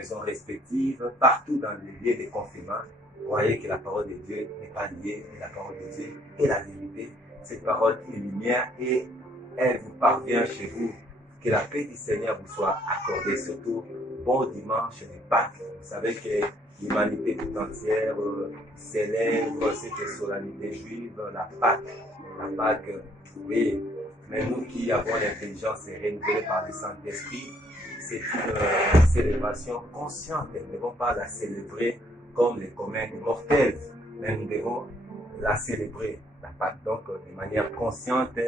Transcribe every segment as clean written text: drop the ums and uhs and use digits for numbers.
maisons respectives, partout dans les lieux de confinement, croyez que la parole de Dieu n'est pas liée, mais la parole de Dieu est la vérité. Cette parole est lumière et elle vous parvient chez vous. Que la paix du Seigneur vous soit accordée, surtout bon dimanche de Pâques. Vous savez que l'humanité tout entière célèbre cette solennité juive, la Pâque. La Pâque, oui, mais nous qui avons l'intelligence renouvelée par le Saint-Esprit, c'est une célébration consciente. Nous ne devons pas la célébrer comme les communs mortels, mais nous devons la célébrer, la Pâque, donc de manière consciente.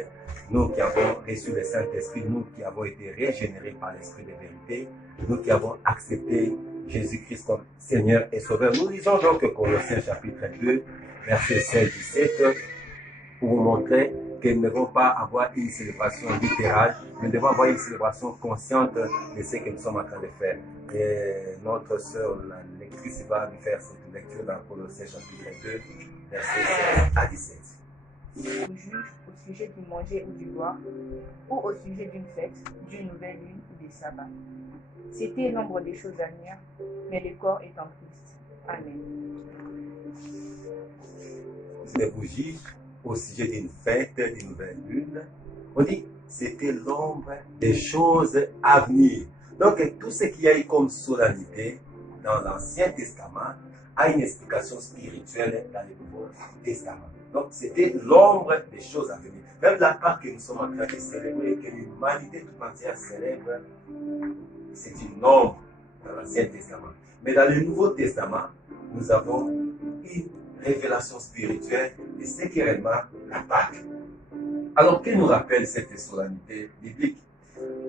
Nous qui avons reçu le Saint-Esprit, nous qui avons été régénérés par l'Esprit de vérité, nous qui avons accepté Jésus-Christ comme Seigneur et Sauveur. Nous lisons donc Colossiens chapitre 2, versets 16-17, pour vous montrer que nous ne devons pas avoir une célébration littérale, nous devons avoir une célébration consciente de ce que nous sommes en train de faire. Et notre sœur, la lectrice, va nous faire cette lecture dans Colossiens chapitre 2, versets 16 à 17. Ou juge au sujet du manger ou du boire, ou au sujet d'une fête, d'une nouvelle lune ou des sabbats. C'était l'ombre des choses à venir, mais le corps est en Christ. Amen. De vous juge au sujet d'une fête, d'une nouvelle lune, on dit c'était l'ombre des choses à venir. Donc tout ce qu'il y a eu comme solennité dans l'Ancien Testament a une explication spirituelle dans le Nouveau Testament. Donc, c'était l'ombre des choses à venir. Même la Pâque que nous sommes en train de célébrer, que l'humanité tout entière célèbre, c'est une ombre dans l'Ancien Testament. Mais dans le Nouveau Testament, nous avons une révélation spirituelle de ce qu'est réellement la Pâque. Alors, que nous rappelle cette solennité biblique?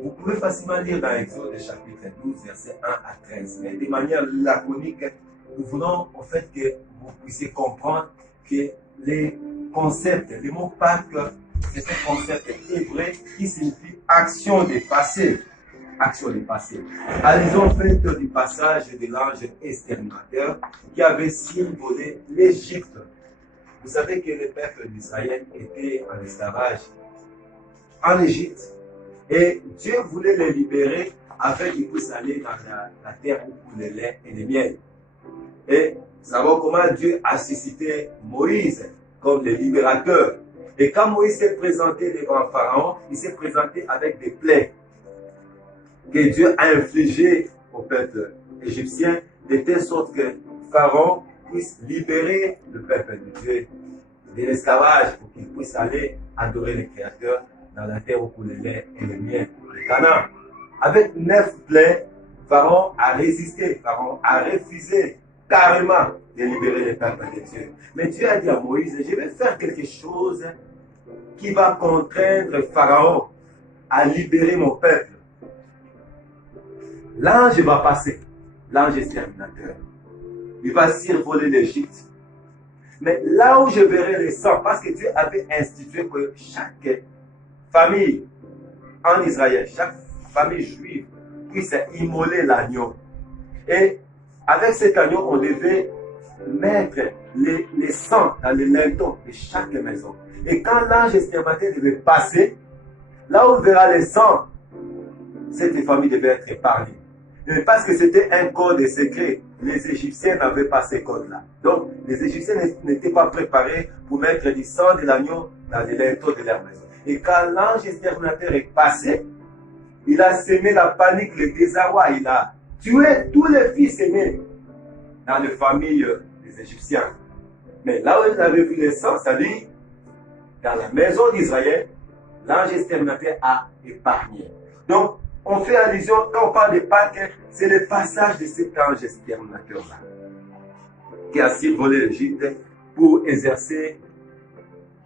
Vous pouvez facilement lire dans Exode chapitre 12, versets 1 à 13. Mais de manière laconique, nous voulons en fait que vous puissiez comprendre que les concepts, les mots Pâques, c'est un concept hébreu qui signifie action du passé. Action du passé. Allusion faite du passage de l'ange exterminateur qui avait survolé l'Égypte. Vous savez que le peuple d'Israël était en esclavage en Égypte et Dieu voulait les libérer afin qu'ils puissent aller dans la terre où coule le lait et le miel. Et nous savons comment Dieu a suscité Moïse comme le libérateur. Et quand Moïse s'est présenté devant Pharaon, il s'est présenté avec des plaies que Dieu a infligées au peuple égyptien, de telle sorte que Pharaon puisse libérer le peuple de Dieu de l'esclavage pour qu'il puisse aller adorer le Créateur dans la terre où coule le lait et le miel, le Canaan. Avec 9 plaies, Pharaon a résisté, Pharaon a refusé carrément de libérer le peuple de Dieu. Mais Dieu a dit à Moïse, je vais faire quelque chose qui va contraindre Pharaon à libérer mon peuple. L'ange va passer, l'ange exterminateur. Il va survoler l'Égypte. Mais là où je verrai le sang, parce que Dieu avait institué que chaque famille en Israël, chaque famille juive puisse immoler l'agneau. Et avec cet agneau, on devait mettre les sangs dans les linteaux de chaque maison. Et quand l'ange exterminateur devait passer, là où on verra les sangs, cette famille devait être épargnée. Mais parce que c'était un code secret, les Égyptiens n'avaient pas ce code-là. Donc, les Égyptiens n'étaient pas préparés pour mettre du sang de l'agneau dans les linteaux de leur maison. Et quand l'ange exterminateur est passé, il a semé la panique, le désarroi, il a tué tous les fils aînés dans les familles des Égyptiens. Mais là où il avait vu le sang, c'est-à-dire dans la maison d'Israël, l'ange exterminateur a épargné. Donc, on fait allusion, quand on parle de Pâques, c'est le passage de cet ange exterminateur-là qui a survolé l'Égypte pour exercer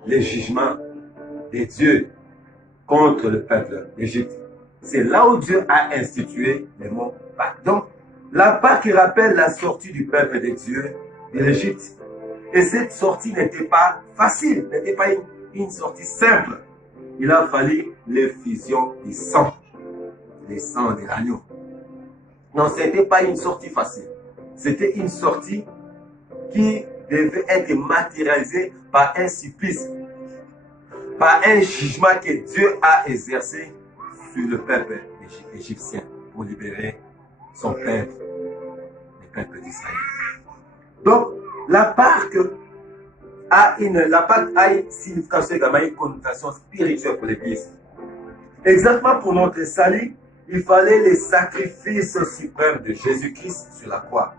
les jugements de Dieu contre le peuple d'Égypte. C'est là où Dieu a institué le mot Pâques. Donc, la Pâques rappelle la sortie du peuple de Dieu de l'Égypte. Et cette sortie n'était pas facile, n'était pas une sortie simple. Il a fallu l'effusion du sang. Les sangs de l'agneau. Non, ce n'était pas une sortie facile. C'était une sortie qui devait être matérialisée par un supplice, par un jugement que Dieu a exercé sur le peuple égyptien pour libérer son peuple peuple d'Israël. Donc, la Pâque a une signification également, une connotation spirituelle pour l'Église. Exactement pour notre salut, il fallait les sacrifices suprêmes de Jésus-Christ sur la croix.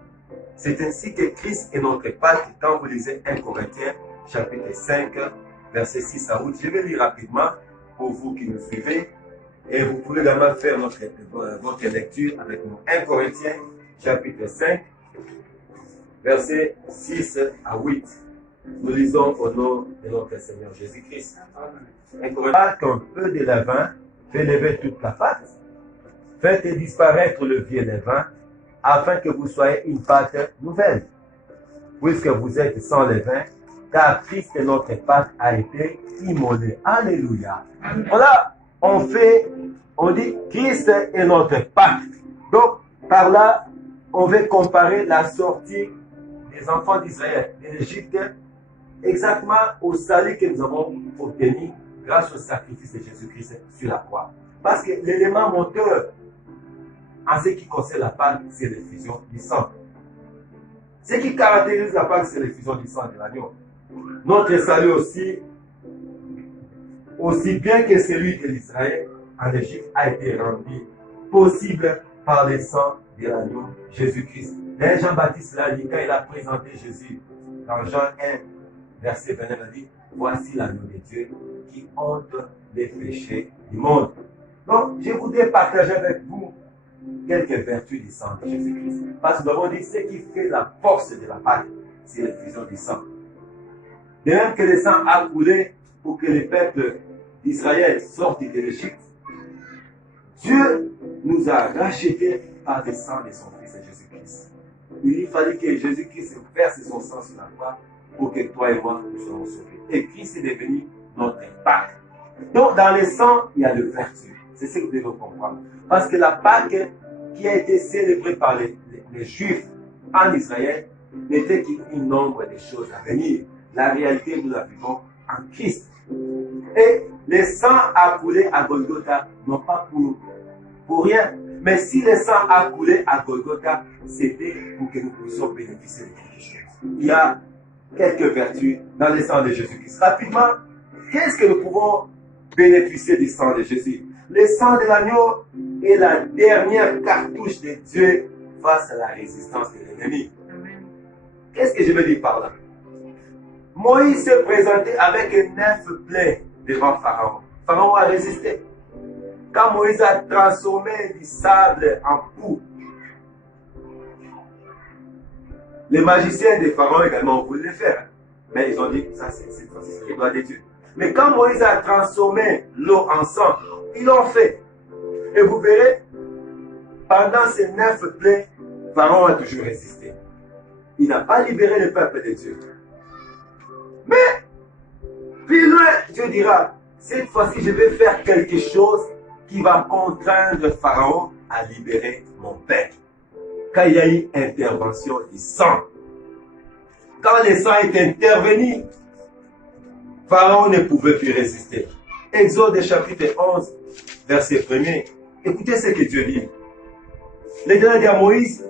C'est ainsi que Christ est notre Pâque quand vous lisez 1 Corinthiens, chapitre 5, verset 6 à 8. Je vais lire rapidement pour vous qui nous suivez. Et vous pouvez également faire votre lecture avec nous. 1 Corinthiens, chapitre 5, verset 6 à 8. Nous lisons au nom de notre Seigneur Jésus-Christ. 1 Corinthiens, qu'un peu de levain fait lever toute la pâte. Faites disparaître le vieux levain, afin que vous soyez une pâte nouvelle. Puisque vous êtes sans levain, car Christ notre Pâque a été immolé. Alléluia. Voilà, on dit Christ est notre Pâque. Donc, par là, on veut comparer la sortie des enfants d'Israël de l'Égypte exactement au salut que nous avons obtenu grâce au sacrifice de Jésus-Christ sur la croix. Parce que l'élément moteur en ce qui concerne la Pâque, c'est l'effusion du sang. Ce qui caractérise la Pâque, c'est l'effusion du sang de l'agneau. Notre salut aussi bien que celui de l'Israël en Égypte, a été rendu possible par le sang de l'agneau Jésus-Christ. D'ailleurs, Jean-Baptiste l'a dit quand il a présenté Jésus dans Jean 1, verset 29, il a dit, voici l'agneau de Dieu qui ôte les péchés du monde. Donc, je voudrais partager avec vous quelques vertus du sang de Jésus-Christ. Parce que nous avons dit, ce qui fait la force de la Pâque, c'est l'effusion du sang. De même que le sang a coulé pour que le peuple d'Israël sorte de l'Égypte, Dieu nous a rachetés par le sang de son Fils Jésus-Christ. Il fallait que Jésus-Christ verse son sang sur la croix pour que toi et moi nous soyons sauvés. Et Christ est devenu notre Pâque. Donc, dans le sang, il y a de vertu. C'est ce que vous devez comprendre. Parce que la Pâque qui a été célébrée par les Juifs en Israël n'était qu'une nombre de choses à venir. La réalité, nous la vivons en Christ. Et le sang a coulé à Golgotha, non pas pour rien. Mais si le sang a coulé à Golgotha, c'était pour que nous puissions bénéficier de quelque chose. Il y a quelques vertus dans le sang de Jésus-Christ. Rapidement, qu'est-ce que nous pouvons bénéficier du sang de Jésus? Le sang de l'agneau est la dernière cartouche de Dieu face à la résistance de l'ennemi. Qu'est-ce que je veux dire par là? Moïse s'est présenté avec un œuf plein devant Pharaon. Pharaon a résisté. Quand Moïse a transformé du sable en poux, les magiciens de Pharaon également voulaient le faire. Mais ils ont dit, ça c'est le droit de Dieu. Mais quand Moïse a transformé l'eau en sang, ils l'ont fait. Et vous verrez, pendant ces 9 plaies, Pharaon a toujours résisté. Il n'a pas libéré le peuple de Dieu. Mais, plus loin, Dieu dira, cette fois-ci, je vais faire quelque chose qui va contraindre Pharaon à libérer mon peuple. Quand il y a eu intervention du sang, quand le sang est intervenu, Pharaon ne pouvait plus résister. Exode chapitre 11, verset 1er. Écoutez ce que Dieu dit. L'Éternel dit à Moïse,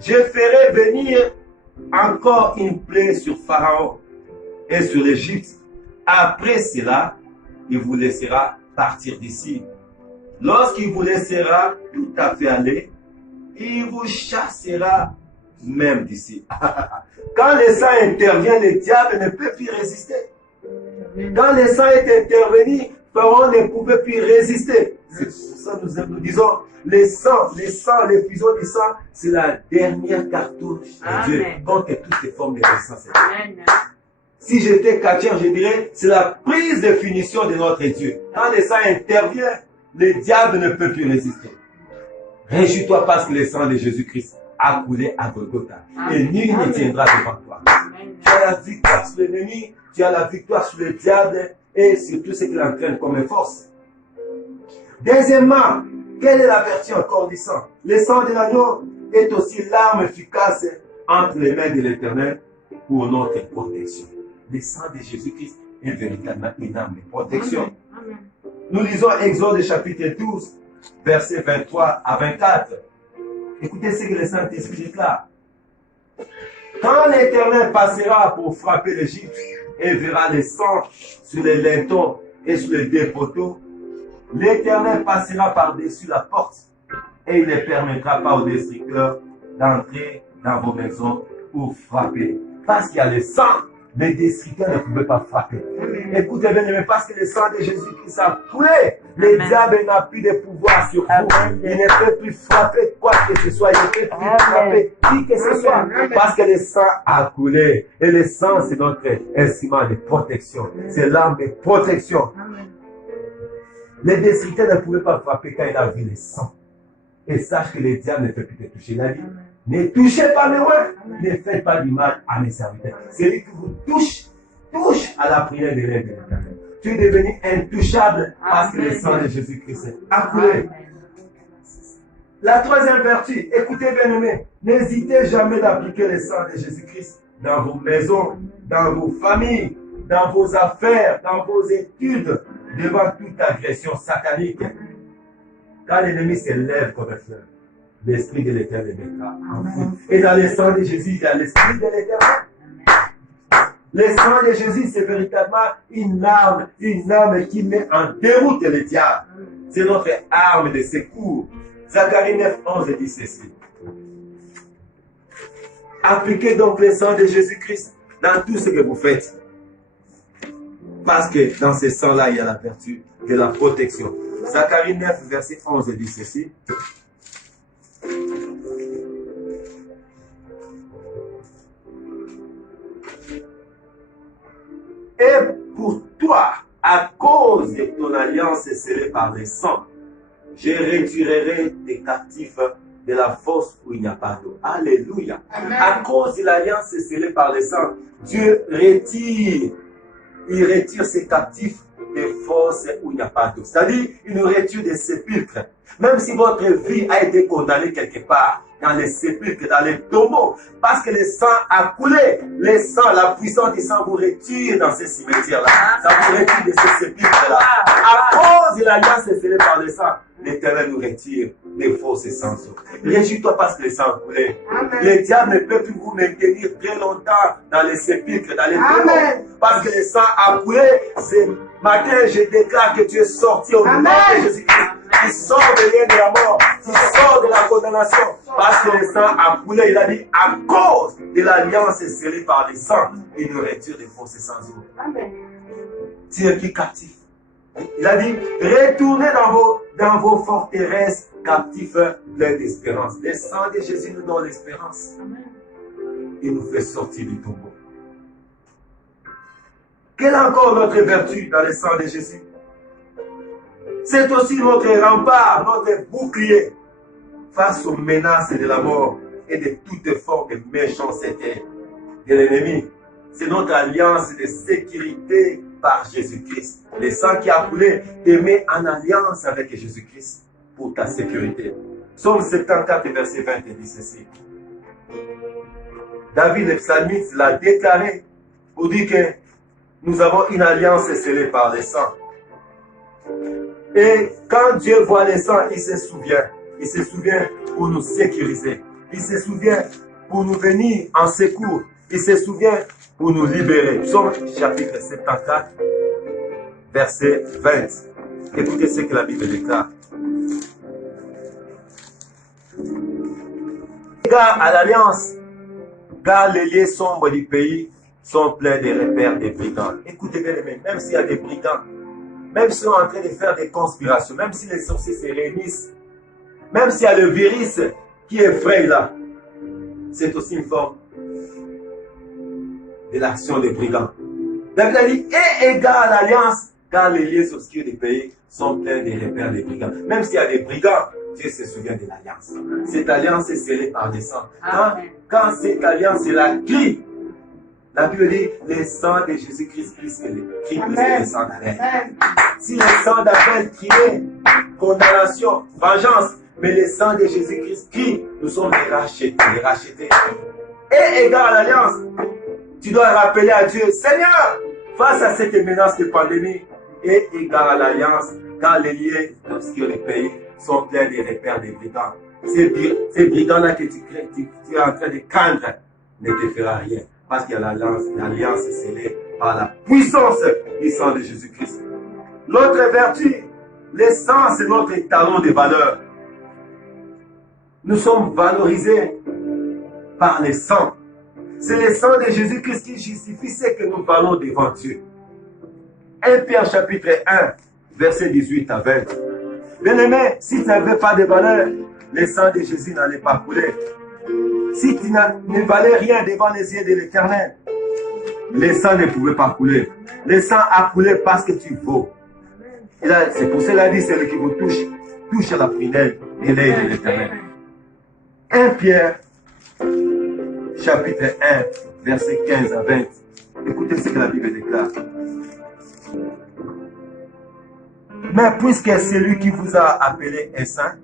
je ferai venir encore une plaie sur Pharaon et sur l'Égypte. Après cela, il vous laissera partir d'ici. Lorsqu'il vous laissera tout à fait aller, il vous chassera même d'ici. Quand le sang intervient, le diable ne peut plus résister. Quand le sang est intervenu, Pharaon ne pouvait plus résister. C'est pour ça que nous disons, l'effusion du sang, c'est la dernière cartouche de Dieu contre toutes les formes de résistance. Si j'étais chrétien, je dirais, c'est la prise de finition de notre Dieu. Quand le sang intervient, le diable ne peut plus résister. Réjouis-toi parce que le sang de Jésus-Christ a coulé à Golgotha. Et nul ne tiendra devant toi. Tu as la victoire sur l'ennemi, tu as la victoire sur le diable et sur tout ce qu'il entraîne comme force. Deuxièmement, quelle est la vertu encore du sang? Le sang de l'agneau est aussi l'arme efficace entre les mains de l'Éternel pour notre protection. Le sang de Jésus-Christ est véritablement une arme de protection. Amen. Nous lisons Exode chapitre 12, versets 23 à 24. Écoutez ce que le Saint-Esprit déclare. Quand l'Éternel passera pour frapper l'Égypte et verra les sangs sur les linteaux et sur les dépoteaux, l'Éternel passera par-dessus la porte et il ne permettra pas aux destructeurs d'entrer dans vos maisons pour frapper. Parce qu'il y a le sang, les destructeurs ne pouvaient pas frapper. Écoutez bien, mais parce que le sang de Jésus-Christ a coulé, le diable n'a plus de pouvoir sur vous. Il ne peut plus frapper quoi que ce soit. Il ne peut plus frapper qui que ce soit. Parce que le sang a coulé. Et le sang, c'est notre instrument de protection. C'est l'arme de protection. Les destructeurs ne pouvaient pas frapper quand il a vu le sang. Et sache que le diable ne peut plus te toucher. Il a dit, ne touchez pas mes rois, ne faites pas du mal à mes serviteurs. Celui qui vous touche à la prière de l'aide de l'Éternel. Tu es devenu intouchable parce que le sang de Jésus-Christ a coulé. La troisième vertu, écoutez bien aimés, n'hésitez jamais d'appliquer le sang de Jésus-Christ dans vos maisons, dans vos familles, dans vos affaires, dans vos études, devant toute agression satanique. Quand l'ennemi se lève comme un fleuve, l'Esprit de l'Éternel mettra en foule. Et dans le sang de Jésus, il y a l'Esprit de l'Éternel. Le sang de Jésus, c'est véritablement une arme qui met en déroute le diable. C'est notre arme de secours. Zacharie 9, 11 dit ceci. Appliquez donc le sang de Jésus-Christ dans tout ce que vous faites. Parce que dans ce sang-là, il y a la vertu de la protection. Zacharie 9, verset 11 dit ceci. Et pour toi, à cause de ton alliance scellée par le sang, je retirerai tes captifs de la fosse où il n'y a pas d'eau. Alléluia. Amen. À cause de l'alliance scellée par le sang, Dieu retire. Il retire ses captifs des fosses où il n'y a pas d'eau. C'est-à-dire, il nous retire des sépulcres. Même si votre vie a été condamnée quelque part, dans les sépulcres, dans les tombeaux, parce que le sang a coulé. Le sang, la puissance du sang vous retire dans ces cimetières-là. Ça vous retire de ces sépulcres-là. À cause de l'alliance scellée par le sang, l'Éternel nous retire des fausses essentiels. Réjouis-toi parce que le sang a coulé. Le diable ne peut plus vous maintenir très longtemps dans les sépulcres, dans les tombeaux. Parce que le sang a coulé. Ce matin, je déclare que tu es sorti au nom de Jésus-Christ. Tu sors de l'île de la mort. Tu sors de la condamnation. Parce que le sang a coulé. Il a dit, à cause de l'alliance scellée par le sang, il nous retire des fausses essentiels. Tu es qui captif? Il a dit, retournez dans vos forteresses captifs pleins d'espérance. Le sang de Jésus nous donne l'espérance. Il nous fait sortir du tombeau. Quelle est encore notre vertu dans le sang de Jésus? C'est aussi notre rempart, notre bouclier face aux menaces de la mort et de toute forme de méchanceté de l'ennemi. C'est notre alliance de sécurité par Jésus-Christ. Le sang qui a coulé te met en alliance avec Jésus-Christ pour ta sécurité. Psaume 74, verset 20 dit ceci. David le psalmiste l'a déclaré pour dire que nous avons une alliance scellée par le sang. Et quand Dieu voit le sang, il se souvient. Il se souvient pour nous sécuriser. Il se souvient pour nous venir en secours. Il se souvient pour nous libérer. Psaume chapitre 74, verset 20. Écoutez ce que la Bible déclare. Égard à l'alliance, car les lieux sombres du pays sont pleins de repères des brigands. Écoutez bien, même s'il y a des brigands, même s'ils sont en train de faire des conspirations, même si les sorciers se réunissent, même s'il y a le virus qui effraie là, c'est aussi une forme de l'action des brigands. David a dit, et égard à l'alliance, car les lieux obscurs du pays sont pleins de repères des brigands. Même s'il y a des brigands, Dieu se souvient de l'alliance. Cette alliance est scellée par le sang. Quand cette alliance est la crie, la Bible dit, le sang de Jésus-Christ plus que le sang d'Abel. Si le sang d'Abel criait condamnation, vengeance, mais le sang de Jésus-Christ crie, nous sommes les rachetés. Et égard à l'alliance, tu dois rappeler à Dieu, Seigneur, face à cette menace de pandémie, et égard à l'alliance, car les lieux obscurs du pays sont pleins des repères des brigands. Ces brigands-là que tu es en train de craindre, ne te fera rien. Parce qu'il y a l'alliance scellée par la puissance du sang de Jésus-Christ. L'autre vertu, le sang, c'est notre étalon de valeur. Nous sommes valorisés par le sang. C'est le sang de Jésus-Christ qui justifie ce que nous valons devant Dieu. 1 Pierre chapitre 1, verset 18 à 20. Bien-aimé, si tu n'avais pas de valeur, le sang de Jésus n'allait pas couler. Si tu ne valais rien devant les yeux de l'Éternel, le sang ne pouvait pas couler. Le sang a coulé parce que tu vaux. C'est pour cela qu'il dit, celui qui vous touche à la prunelle et l'œil de l'Éternel. 1 Pierre, chapitre 1, verset 15 à 20. Écoutez ce que la Bible déclare. Mais puisque c'est lui qui vous a appelé est saint,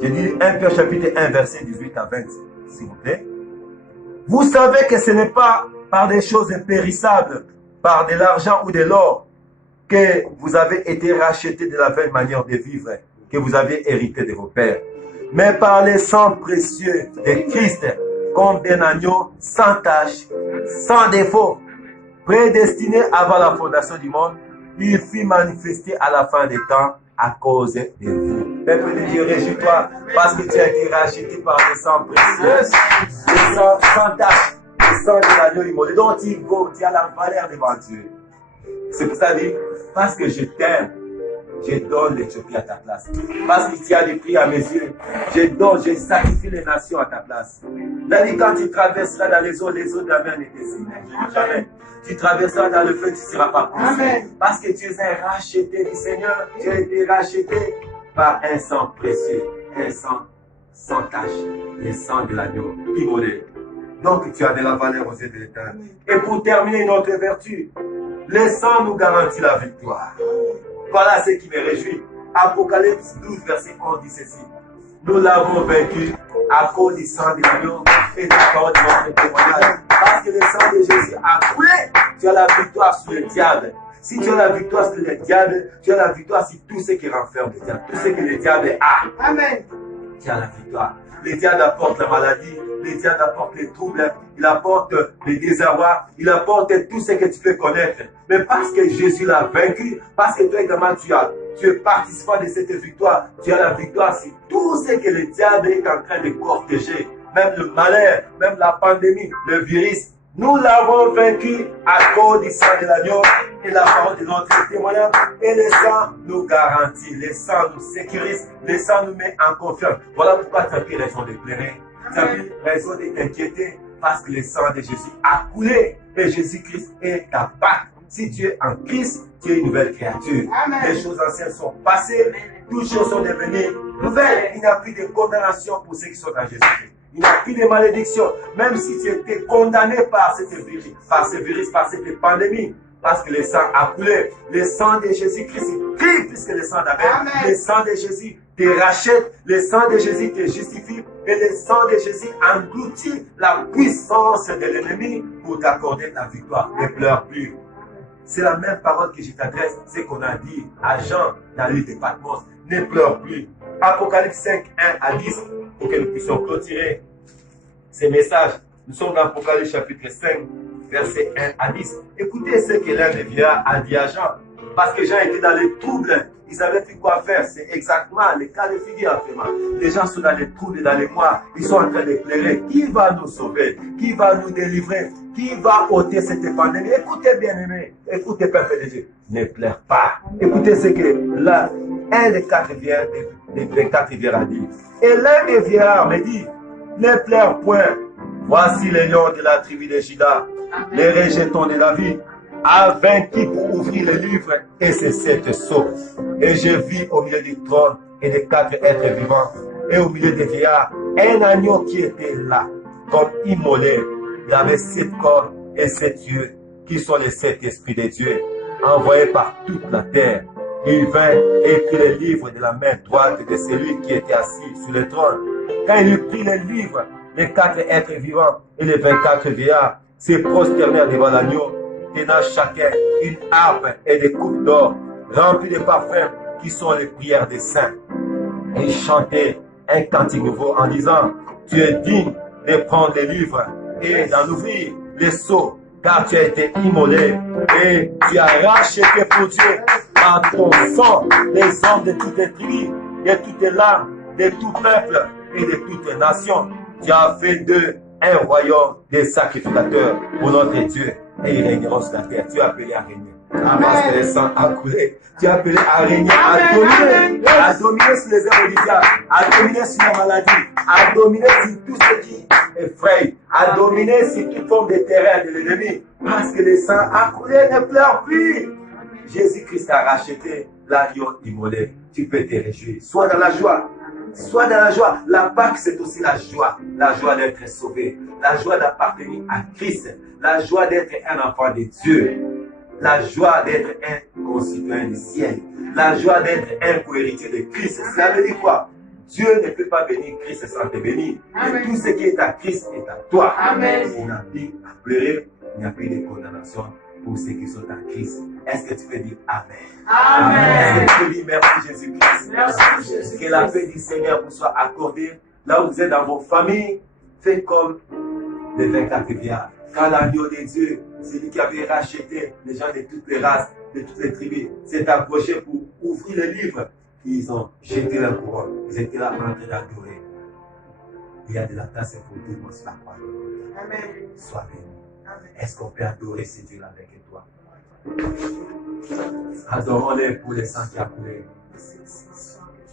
je dis 1 Pierre chapitre 1, verset 18 à 20, s'il vous plaît. Vous savez que ce n'est pas par des choses périssables, par de l'argent ou de l'or, que vous avez été rachetés de la vaine manière de vivre que vous avez hérité de vos pères, mais par le sang précieux de Christ, comme d'un agneau sans tache, sans défaut, prédestiné avant la fondation du monde, il fut manifesté à la fin des temps à cause de vous. Peuple de Dieu, réjouis-toi parce que tu as été racheté par le sang précieux, le sang sans tache, le sang de l'agneau immolé, dont tu as la valeur devant Dieu. C'est pour ça que parce que je t'aime, je donne l'Éthiopie à ta place. Parce que tu as des prix à mes yeux, je sacrifie les nations à ta place. D'ailleurs, quand tu traverseras dans les eaux de la mer ne te jamais. Tu traverseras dans le feu, tu ne seras pas poussé. Parce que tu es un racheté du Seigneur, tu as été racheté par un sang précieux, un sang sans tache, le sang de l'agneau immolé. Donc tu as de la valeur aux yeux de l'Éternel. Et pour terminer notre vertu, le sang nous garantit la victoire. Voilà ce qui me réjouit. Apocalypse 12, verset 11 dit ceci. Nous l'avons vaincu à cause du sang de l'agneau et de la parole de notre témoignage. Parce que le sang de Jésus a coulé, tu as la victoire sur le diable. Si tu as la victoire sur le diable, tu as la victoire sur tout ce qui renferme le diable. Tout ce que le diable a. Amen. Tu as la victoire. Le diable apporte la maladie, le diable apporte les troubles, il apporte les désarrois, il apporte tout ce que tu peux connaître. Mais parce que Jésus l'a vaincu, parce que toi également tu es participant de cette victoire, tu as la victoire sur tout ce que le diable est en train de cortéger, même le malheur, même la pandémie, le virus. Nous l'avons vaincu à cause du sang de l'agneau et la parole de notre témoignage. Et le sang nous garantit, le sang nous sécurise, le sang nous met en confiance. Voilà pourquoi tu n'as plus raison de pleurer, tu n'as plus raison de t'inquiéter, parce que le sang de Jésus a coulé et Jésus-Christ est ta part. Si tu es en Christ, tu es une nouvelle créature. Amen. Les choses anciennes sont passées, toutes choses sont devenues nouvelles. Il n'y a plus de condamnation pour ceux qui sont en Jésus-Christ. Il n'y a plus de malédiction, même si tu étais condamné par ce virus, par cette pandémie, parce que le sang a coulé. Le sang de Jésus-Christ est plus puisque le sang d'Abel. Le sang de Jésus te rachète, le sang de Jésus te justifie, et le sang de Jésus engloutit la puissance de l'ennemi pour t'accorder la victoire. Ne pleure plus. C'est la même parole que je t'adresse, c'est qu'on a dit à Jean dans l'île de Patmos. Ne pleure plus. Apocalypse 5, 1 à 10, pour que nous puissions clôturer ces messages. Nous sommes dans Apocalypse chapitre 5, verset 1 à 10. Écoutez ce que l'un des vieillards a dit à Jean. Parce que Jean était dans les troubles. Ils savaient plus quoi faire. C'est exactement le cas de figure actuellement. Les gens sont dans les troubles, dans les mois. Ils sont en train de pleurer. Qui va nous sauver? Qui va nous délivrer? Qui va ôter cette pandémie? Écoutez, bien-aimés. Écoutez, peuple de Dieu. Ne pleure pas. Écoutez ce que là, un des quatre vieillards a dit. Et l'un des vieillards me dit, ne pleure point. Voici les lions de la tribu de Juda, les rejetons de David, a vaincu pour ouvrir le livre et ses 7 sceaux. Et je vis au milieu du trône et des 4 êtres vivants, et au milieu des vieillards, un agneau qui était là, comme immolé. Il avait 7 corps et 7 yeux, qui sont les 7 esprits de Dieu, envoyés par toute la terre. Il vint et prit le livre de la main droite de celui qui était assis sur le trône. Quand il eut pris le livre, les 4 êtres vivants et les 24 vieillards se prosternèrent devant l'agneau, tenant chacun une harpe et des coupes d'or remplies de parfums qui sont les prières des saints. Et ils chantaient un cantique nouveau en disant, tu es digne de prendre les livres et d'en ouvrir les seaux, car tu as été immolé et tu as racheté pour Dieu par ton sang les hommes de toutes les tribus, de toutes les langues, de tout peuple et de toutes les nations. Tu as fait d'eux un royaume des sacrificateurs pour notre Dieu et ils régneront sur la terre. Tu as appelé à régner. Parce que le sang a coulé. Tu as appelé à régner, à dominer sur les œuvres du diable, à dominer sur la maladie, à dominer sur tout ce qui effraie, à dominer sur toute forme de terreur de l'ennemi. Parce que le sang a coulé, ne pleure plus. Jésus-Christ a racheté l'agneau immolé. Tu peux te réjouir. Sois dans la joie. Sois dans la joie. La Pâque, c'est aussi la joie. La joie d'être sauvé. La joie d'appartenir à Christ. La joie d'être un enfant de Dieu. La joie d'être un concitoyen du ciel. La joie d'être un co-héritier de Christ. Cela veut dire quoi? Dieu ne peut pas bénir Christ sans te bénir. Et tout ce qui est à Christ est à toi. Amen. Il n'y a plus à pleurer. Il n'y a plus de condamnation pour ceux qui sont à Christ. Est-ce que tu peux dire Amen? Amen. Est-ce que tu peux dire merci Jésus-Christ? Merci Jésus-Christ. Que la paix du Seigneur vous soit accordée. Là où vous êtes dans vos familles, faites comme les 24 vieillards. Quand l'agneau de Dieu, celui qui avait racheté les gens de toutes les races, de toutes les tribus, s'est approché pour ouvrir le livre, ils ont jeté leur couronne. Ils étaient là en train d'adorer. Il y a de la place pour tout le monde sur la croix. Amen. Sois béni. Est-ce qu'on peut adorer ce Dieu-là avec toi? Adorons-le pour le sang qui a coulé.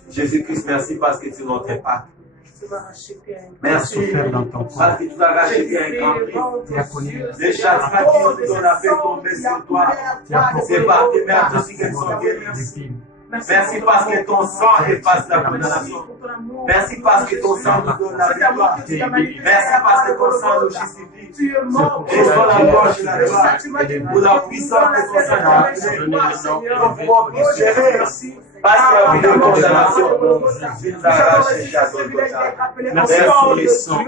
Jésus-Christ, merci parce que tu n'entres pas. Merci parce que tu as racheté un grand prix. Les châtiments qui nous a fait tomber sur toi, c'est par tes mères aussi qu'elles sont guéries. Merci parce que ton sang efface la condamnation. Merci parce que ton sang nous donne la victoire. Merci parce que ton sang nous justifie. Et sur la gauche et la droite, pour la puissance de ton sang qui a pris, nous pouvons prospérer. Parce qu'il y a eu de condamnation, tu nous as racheté à Golgotha. Merci,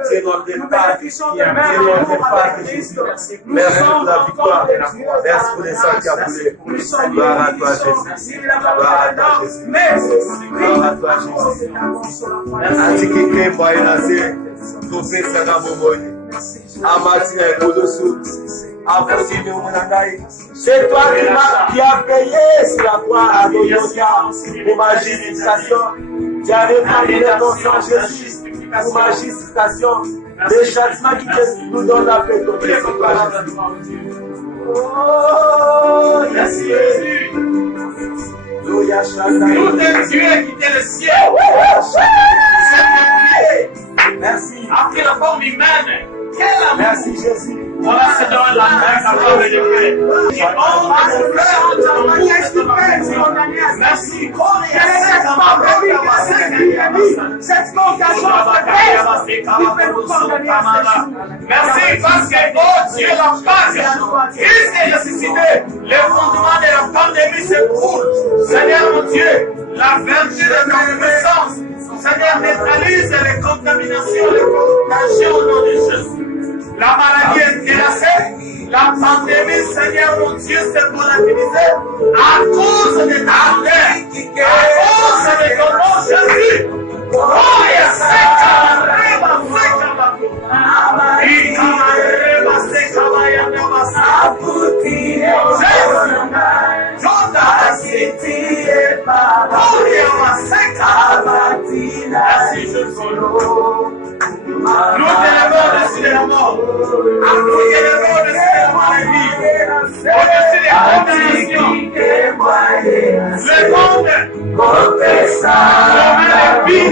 c'est notre part, c'est notre part de Jésus. Merci pour la victoire. Merci pour le sang qui a coulé. Gloire à toi, Jésus. Gloire à toi, Jésus. Gloire à toi, Jésus. Antikike Moyenase, Topé Sanamomoye, Amatina et Kolosu, Afosine Omonangaï. C'est toi qui as payé sur la croix à Golgotha pour ma justification. Tu as répandu ton sang, Jésus, pour ma justification. Les châtiments qui nous donnent la paix, ton Dieu, c'est toi, Jésus. Oh, merci Jésus. Nous t'es Dieu qui t'es le ciel. Merci. Après la forme humaine. Quel amour. Merci Jésus. Voilà, c'est dans la main capable de Dieu. Merci. Cette vocation merci parce que, oh Dieu, la page, Christ est ressuscité. Le fondement de la pandémie s'écroule. Seigneur mon Dieu, la vertu de ton puissance, Seigneur, neutralise les contaminations, les contagions au nom de Jésus. La maladie est terrassée, la pandémie, Seigneur mon Dieu, s'est volatilisée à cause de ta terre, à cause de ton nom, Jésus. Oh, merci Jésus. Nous t'élevons au-dessus de la mort. Nous t'élevons au-dessus de la maladie. Au-dessus des condamnations. Le monde confesse la vie.